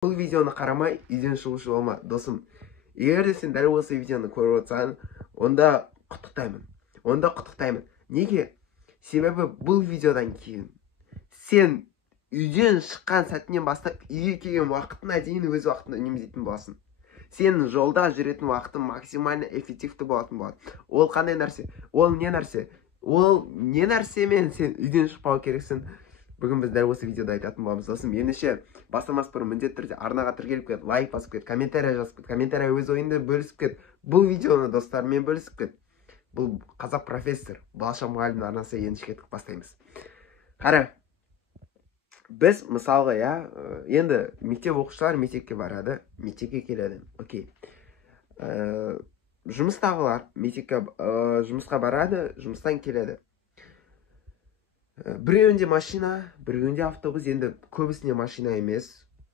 Бұл видеоны қарамай, үйден шығушы болма, досым. Егер де сен дәл осы видеоны көріп отырсаң, онда құттықтаймын. Неге? Себебі бұл видеодан кейін сен үйден шыққан сәтінен бастап үйге келген уақытына дейін өз уақытын үнемдейтін боласың. Сен жолда жүретін уақытың максимально эффективті болатын болады. Ол қандай нәрсе? Ол не нәрсе? Ол не нәрсемен сен үйден шықпау керексің? Бүгін біз дәл осы видеода айтатын боламыз, досым. Ендеше бастамас бұрын міндетті түрде арнаға тіркеліп кет, лайк басып кет, комментарий жазып кет, комментарий өз ойыңды бөлісіп кет. Бұл видеоны достарымен бөлісіп кет. Бұл қазақ профессор, балаша мұғалімнің арнасы, енді кеттік бастаймыз. Қара, біз мысалға, енді мектеп оқушылар мектепке барады, мектепке келеді. Окей. Жұмыстағылар мектепке жұмысқа барады, жұмыстан келеді. Біреуінде машина, біреуінде автобус, енді көбісіне машина емес,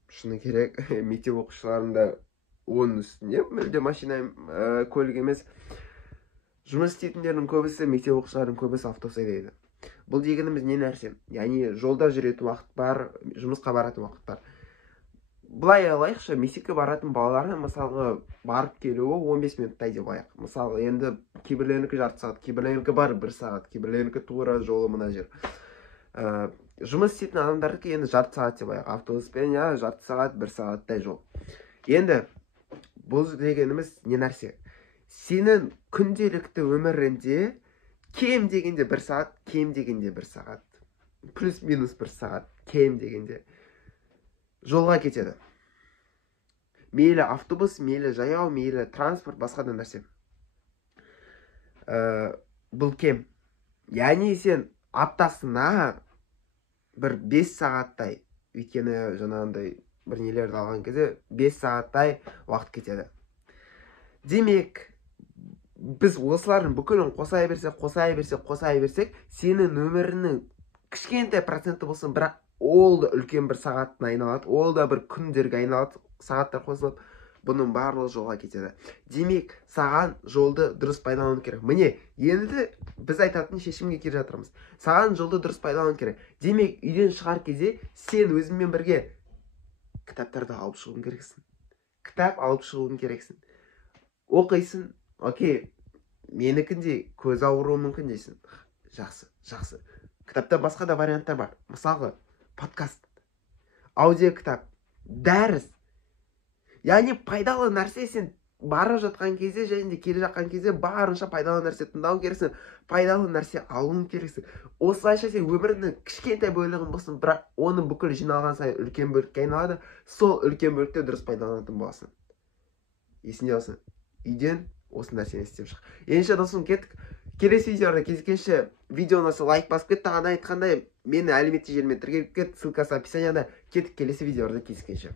шыны керек, мектеп оқушыларында оның үстіне мүлде машина көлік емес. Жұмыс істейтіндердің көбісі, мектеп оқушыларының көбісі автобус айдайды. Бұл дегеніміз не нәрсе? Яғни жолда жүретін уақыт бар, жұмысқа баратын уақыт бар. Бұлай алайықшы, мектепке баратын балалары мысалға барып келуі 15 минуттай деп алайық. Мысалға енді кейбірлерінікі жарты сағат, кейбірлерінікі бар 1 сағат, кейбірлерінікі тура жолы мына жер. Жұмыс істейтін адамдардікі енді жарты сағат деп алайық. Автобуспен жарты сағат, 1 сағаттай жол. Енді бұл дегеніміз не нәрсе? Сенің күнделікті өмірінде кем дегенде 1 сағат, кем дегенде 1 сағат, плюс-минус 1 сағат, кем дегенде жолға кетеді. Мейлі автобус, мейлі жаяу, мейлі транспорт, басқа да нәрсе. Бұл кем. Яғни сен аптасына бір 5 сағаттай, өйткені жаңағындай бір нелерді алған кезде 5 сағаттай уақыт кетеді. Демек, біз осылардың бүкілін қосай берсек, сенің өмірінің кішкентай проценті болсын, бірақ ол да үлкен бір сағаттың айналады, ол да бір күндерге айналады, сағаттар қосылып, бұның барлығы жолға кетеді. Демек, саған жолды дұрыс пайдалану керек. Міне, енді біз айтатын шешімге келе жатырмыз. Саған жолды дұрыс пайдалану керек. Демек, үйден шығар кезде сен өзіңмен бірге кітаптарды алып шығуың керексің. Кітап алып шығуың керексің. Оқисың, окей, менікінде көз ауруы мүмкін дейсің. Жақсы. Кітапта басқа да варианттар бар. Мысалға, подкаст, аудио кітап, дәріс. Яғни пайдалы нәрсе сен бара жатқан кезде, және келе жатқан кезде барынша пайдалы нәрсе тыңдау керексің, пайдалы нәрсе алуың керексің. Осылайша сен өмірінің кішкентай бөлігін болсын, бірақ оның бүкіл жиналған сайын үлкен бөлікке айналады, сол үлкен бөлікте дұрыс пайдаланатын боласың. Есінде болсын, үйден осы нәрсені істеп шық. Ендеше досым, кеттік. Келесі видеода кездескенше видеоны лайк басып кет, тағыда айтқандай мені әлеуметтік желімен тіркеліп кет, ссылкасы описанияда. Кеттік, келесі видеода кездескенше.